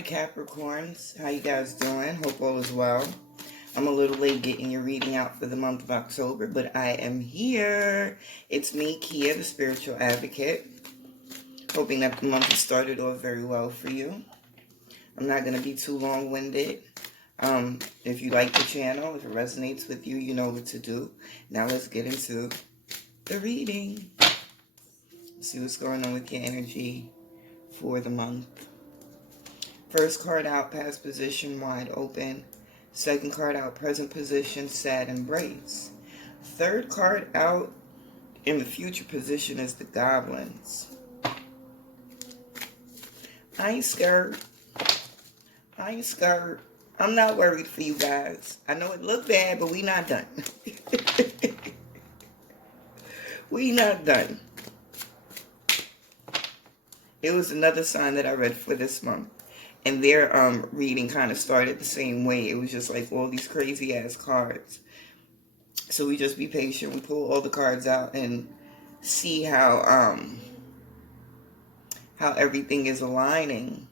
Hi Capricorns, how you guys doing? Hope all is well. I'm a little late getting your reading out for the month of October, but I am here. It's me, Kia, the Spiritual Advocate. Hoping that the month has started off very well for you. I'm not going to be too long-winded. If you like the channel, if it resonates with you, you know what to do. Now let's get into the reading. See what's going on with your energy for the month. First card out, past position, wide open. Second card out, present position, sad embrace. Third card out in the future position is the goblins. I ain't scared. I'm not worried for you guys. I know it looked bad, but we not done. We not done. It was another sign that I read for this month. And their reading kind of started the same way. It was just like all these crazy ass cards. So we just be patient. We pull all the cards out and see how everything is aligning.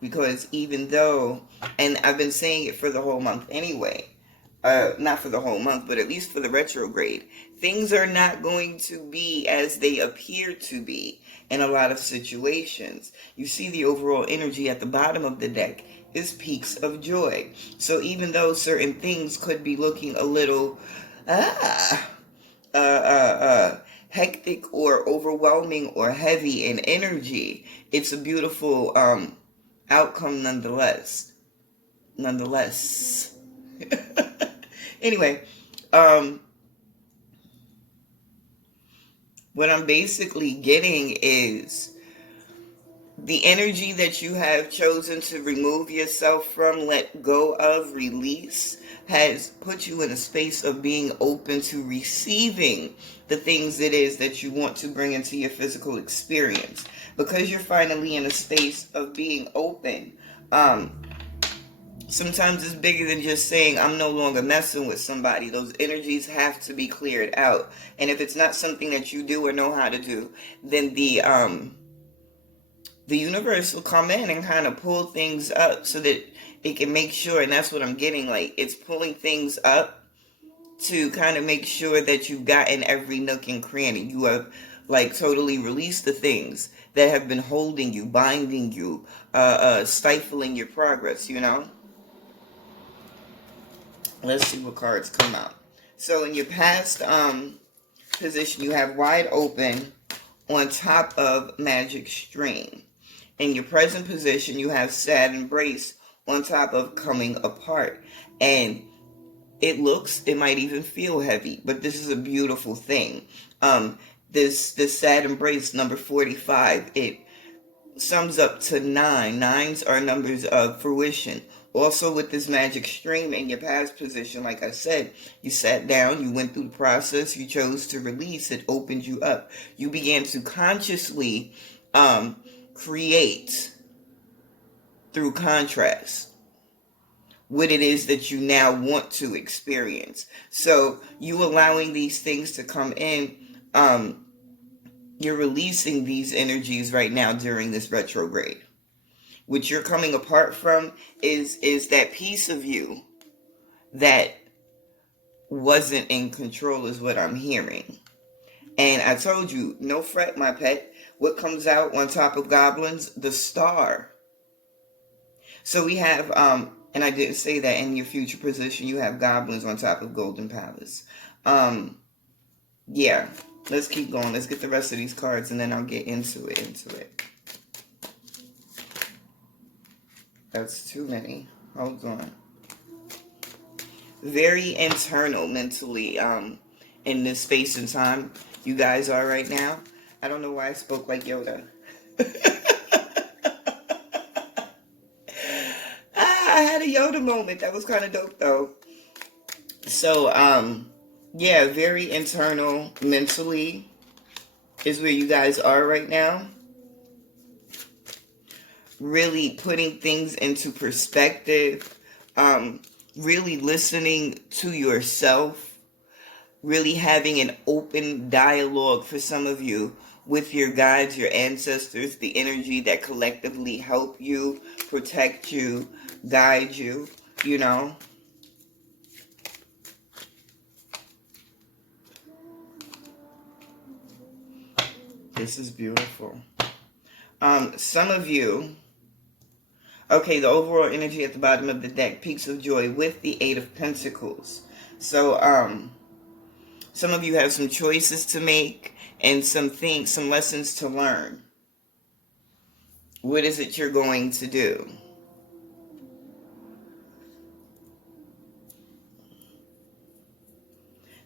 Because even though, and I've been saying it for the whole month anyway, not for the whole month, but at least for the retrograde, things are not going to be as they appear to be in a lot of situations. You see the overall energy at the bottom of the deck is peaks of joy. So even though certain things could be looking a little hectic or overwhelming or heavy in energy, it's a beautiful outcome nonetheless. Anyway, what I'm basically getting is the energy that you have chosen to remove yourself from, let go of, release, has put you in a space of being open to receiving the things it is that you want to bring into your physical experience. Because you're finally in a space of being open, sometimes it's bigger than just saying, I'm no longer messing with somebody. Those energies have to be cleared out. And if it's not something that you do or know how to do, then the universe will come in and kind of pull things up so that it can make sure, and that's what I'm getting, like, it's pulling things up to kind of make sure that you've gotten every nook and cranny. You have, like, totally released the things that have been holding you, binding you, stifling your progress, you know? Let's see what cards come out. So in your past position, you have wide open on top of magic stream. In your present position, you have sad embrace on top of coming apart. And it might even feel heavy, but this is a beautiful thing. This sad embrace, number 45, it sums up to 9. Nines are numbers of fruition. Also with this magic stream in your past position, like I said, you sat down, you went through the process, you chose to release, it opened you up. You began to consciously create through contrast what it is that you now want to experience. So you allowing these things to come in, you're releasing these energies right now during this retrograde. What you're coming apart from is that piece of you that wasn't in control, is what I'm hearing. And I told you, no fret, my pet. What comes out on top of goblins? The star. So we have, and I didn't say that, in your future position, you have goblins on top of golden palace. Yeah, let's keep going. Let's get the rest of these cards, and then I'll get into it. That's too many. Hold on. Very internal mentally, in this space and time you guys are right now. I don't know why I spoke like Yoda. I had a Yoda moment. That was kind of dope, though. So, yeah, very internal mentally is where you guys are right now. Really putting things into perspective. Really listening to yourself. Really having an open dialogue for some of you with your guides, your ancestors, the energy that collectively help you, protect you, guide you, you know. This is beautiful. Some of you, okay, the overall energy at the bottom of the deck, peaks of joy with the Eight of Pentacles. So, some of you have some choices to make and some lessons to learn. What is it you're going to do?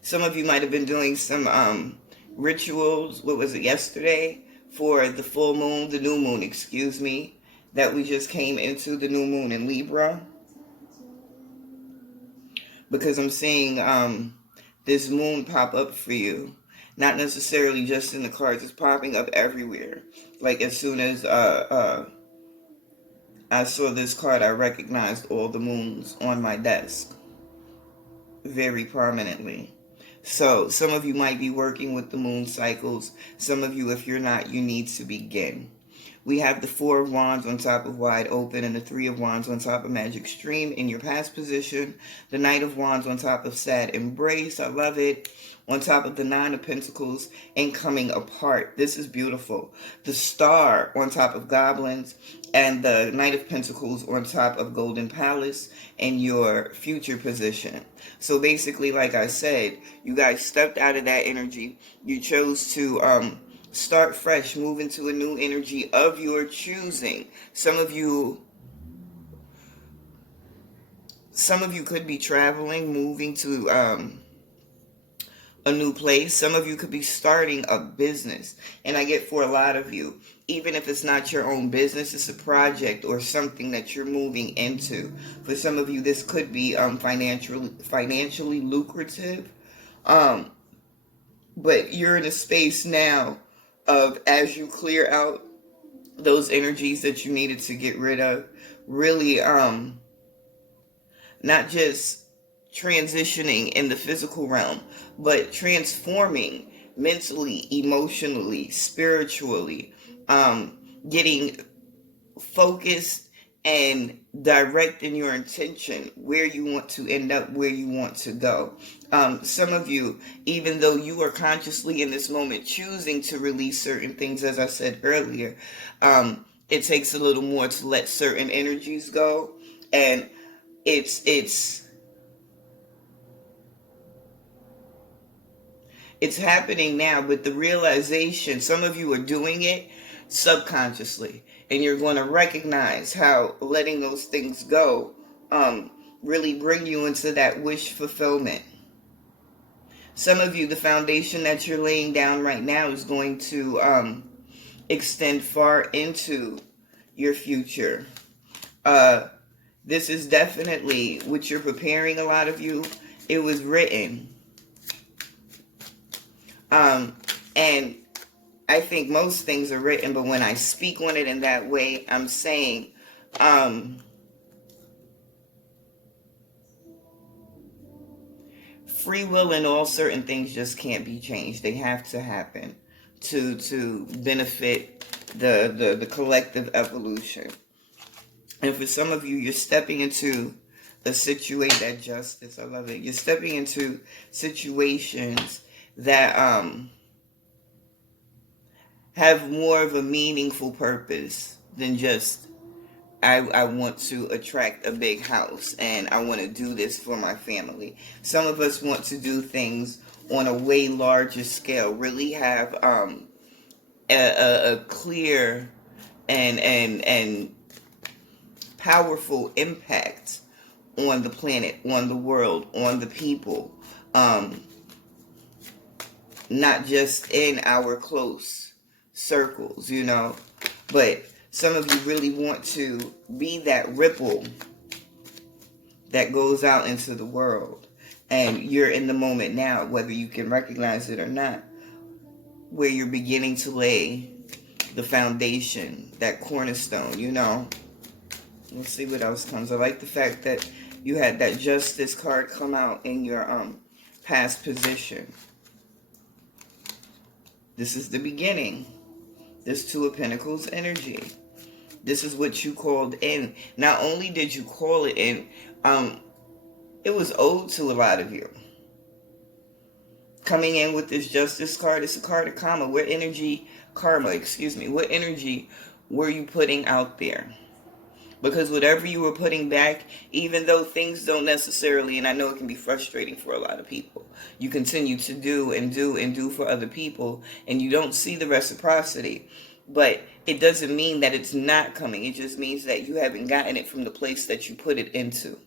Some of you might have been doing some rituals, what was it, yesterday? For the full moon, the new moon, excuse me, that we just came into, the new moon in Libra. Because I'm seeing this moon pop up for you. Not necessarily just in the cards, it's popping up everywhere. Like as soon as I saw this card, I recognized all the moons on my desk very prominently. So some of you might be working with the moon cycles. Some of you, if you're not, you need to begin. We have the Four of Wands on top of Wide Open and the Three of Wands on top of Magic Stream in your past position. The Knight of Wands on top of Sad Embrace. I love it. On top of the Nine of Pentacles and Coming Apart. This is beautiful. The Star on top of Goblins and the Knight of Pentacles on top of Golden Palace in your future position. So basically, like I said, you guys stepped out of that energy. You chose to start fresh, move into a new energy of your choosing. Some of you could be traveling, moving to a new place. Some of you could be starting a business. And I get for a lot of you, even if it's not your own business, it's a project or something that you're moving into. For some of you, this could be financially lucrative. But you're in a space now of, as you clear out those energies that you needed to get rid of, really not just transitioning in the physical realm, but transforming mentally, emotionally, spiritually, getting focused and directing your intention where you want to end up, where you want to go. Some of you, even though you are consciously in this moment choosing to release certain things, as I said earlier, it takes a little more to let certain energies go. And it's happening now, but the realization, some of you are doing it subconsciously, and you're going to recognize how letting those things go really bring you into that wish fulfillment. Some of you, the foundation that you're laying down right now is going to extend far into your future. This is definitely what you're preparing, a lot of you. It was written. And I think most things are written, but when I speak on it in that way, I'm saying, free will and all certain things just can't be changed. They have to happen to benefit the collective evolution. And for some of you, you're stepping into a situation, that justice, I love it. You're stepping into situations that have more of a meaningful purpose than just, I want to attract a big house and I want to do this for my family. Some of us want to do things on a way larger scale, really have a clear and powerful impact on the planet, on the world, on the people. Not just in our close circles, you know, but some of you really want to be that ripple that goes out into the world. And you're in the moment now, whether you can recognize it or not, where you're beginning to lay the foundation, that cornerstone, you know. Let's see what else comes. I like the fact that you had that justice card come out in your past position. This is the beginning. This Two of Pentacles energy. This is what you called in. Not only did you call it in, it was owed to a lot of you. Coming in with this Justice card, it's a card of karma. What energy were you putting out there? Because whatever you were putting back, even though things don't necessarily, and I know it can be frustrating for a lot of people, you continue to do and do and do for other people, and you don't see the reciprocity. But it doesn't mean that it's not coming. It just means that you haven't gotten it from the place that you put it into.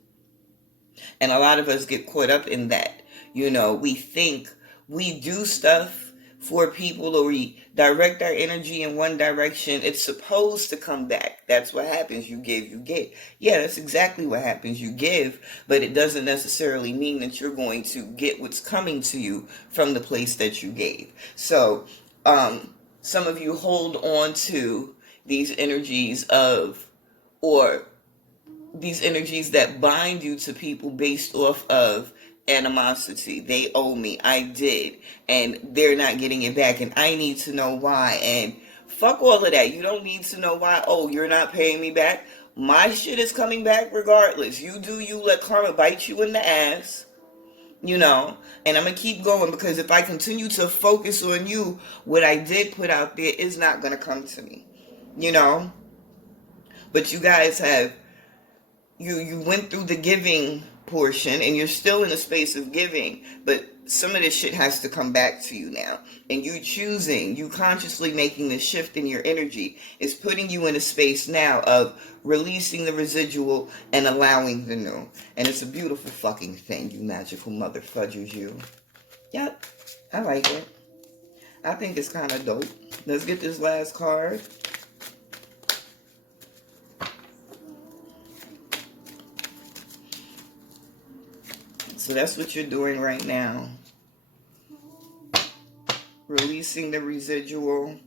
And a lot of us get caught up in that. You know, we think we do stuff for people, or we direct our energy in one direction. It's supposed to come back. That's what happens. You give, you get. Yeah, that's exactly what happens. You give, but it doesn't necessarily mean that you're going to get what's coming to you from the place that you gave. So, some of you hold on to these energies or these energies that bind you to people based off of animosity. They owe me, I did, and they're not getting it back, and I need to know why. And fuck all of that. You don't need to know why. Oh, you're not paying me back. My shit is coming back regardless. You do you. Let karma bite you in the ass. You know, and I'm going to keep going, because if I continue to focus on you, what I did put out there is not going to come to me. You know, but you guys have, you went through the giving portion, and you're still in a space of giving, but some of this shit has to come back to you now. And you consciously making the shift in your energy is putting you in a space now of releasing the residual and allowing the new. And it's a beautiful fucking thing, you magical mother fudgers, you. Yep, I like it. I think it's kind of dope. Let's get this last card. So that's what you're doing right now. Releasing the residual.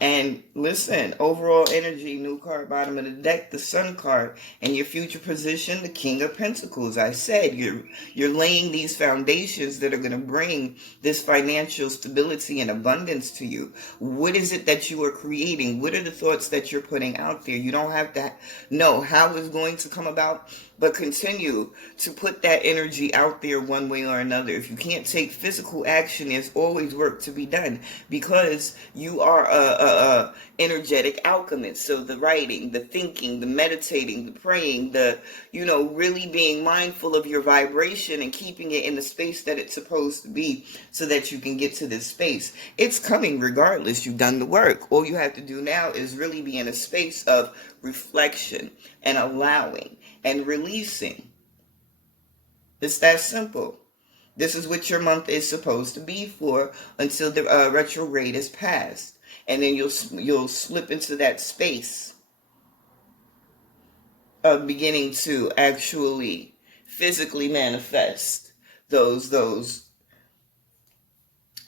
And listen, overall energy, new card, bottom of the deck, the Sun card. And your future position, the King of Pentacles. I said, you're laying these foundations that are going to bring this financial stability and abundance to you. What is it that you are creating? What are the thoughts that you're putting out there? You don't have to know how it's going to come about, but continue to put that energy out there one way or another. If you can't take physical action, there's always work to be done, because you are a energetic alchemist. So the writing, the thinking, the meditating, the praying, the, really being mindful of your vibration and keeping it in the space that it's supposed to be, so that you can get to this space. It's coming regardless. You've done the work. All you have to do now is really be in a space of reflection and allowing and releasing. It's that simple. This is what your month is supposed to be for until the retrograde is passed. And then you'll slip into that space of beginning to actually physically manifest those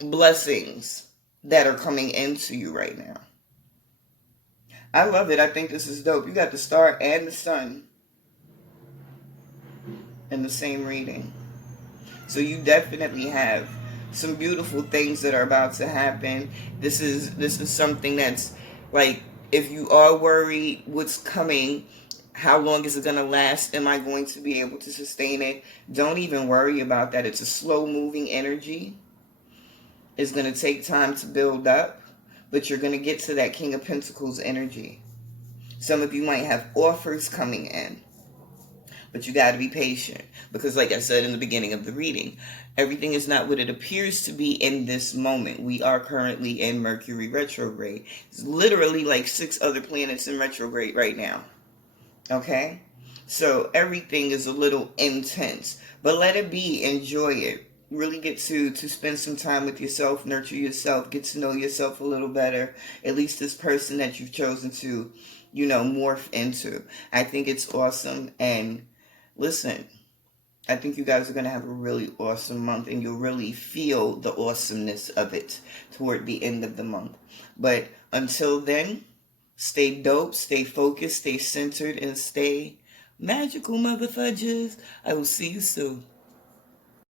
blessings that are coming into you right now. I love it. I think this is dope. You got the Star and the Sun in the same reading. So you definitely have some beautiful things that are about to happen. This is something that's like, if you are worried what's coming, how long is it going to last? Am I going to be able to sustain it? Don't even worry about that. It's a slow moving energy. It's going to take time to build up, but you're going to get to that King of Pentacles energy. Some of you might have offers coming in, but you got to be patient, because like I said in the beginning of the reading, everything is not what it appears to be in this moment. We are currently in Mercury retrograde. It's literally like 6 other planets in retrograde right now. Okay? So everything is a little intense, but let it be. Enjoy it. Really get to spend some time with yourself, nurture yourself, get to know yourself a little better. At least this person that you've chosen to, morph into. I think it's awesome. And listen, I think you guys are going to have a really awesome month, and you'll really feel the awesomeness of it toward the end of the month. But until then, stay dope, stay focused, stay centered, and stay magical, mother fudges. I will see you soon.